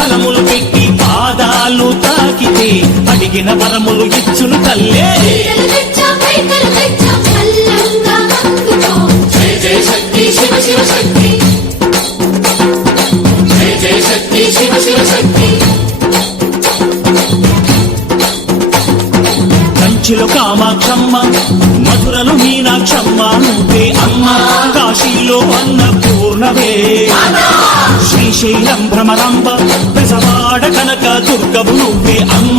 ఫలములు పెట్టి పాదాలు తాకితే అడిగిన వరములు ఇచ్చును తల్లే. జయ జయ శక్తి శివ శివ శక్తి, జయ జయ శక్తి శివ శివ శక్తి. కంచిలో కామాక్షమ్మ, మధురలో మీనాక్షమ్మ నువ్వే అమ్మ. కాశీలో అన్నపూర్ణవే, శ్రీశైలం భ్రమరాంబ, పెసవాడ కనక దుర్గవు నువ్వే అమ్మ.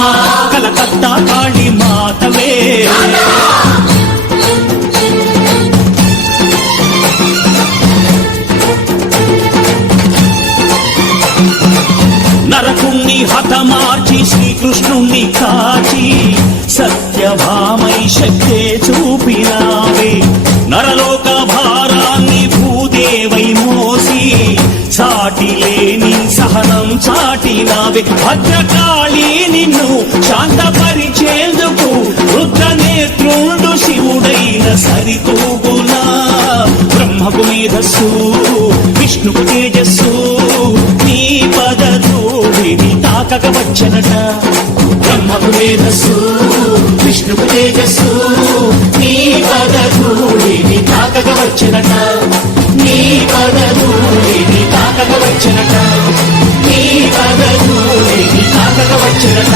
కలకత్తా కాళీ మాతవే. నరకుణ్ణి హతమార్చి శ్రీకృష్ణుణ్ణి కాచి సత్యభామై శక్తే చూపినావే. నరలోక భారాన్ని భూదేవై మోసి సాటి లేని సహనం చాటినావే. భద్రకాళి నిన్ను శాంతపరిచేందుకు రుద్రనేత్రుండు శివుడైన సరితూగునా. బ్రహ్మకు మేధస్సు, విష్ణుకు తేజస్సు, నీ పదధూళిని తాకక వచ్చనట. బ్రహ్మకు మేధస్సు, విష్ణుకు తేజస్సు, నీ పదధూళిని తాకక వచ్చనట. నీ పదధూళిని తాకక వచ్చనట. నీ పదధూళిని తాకక వచ్చనట.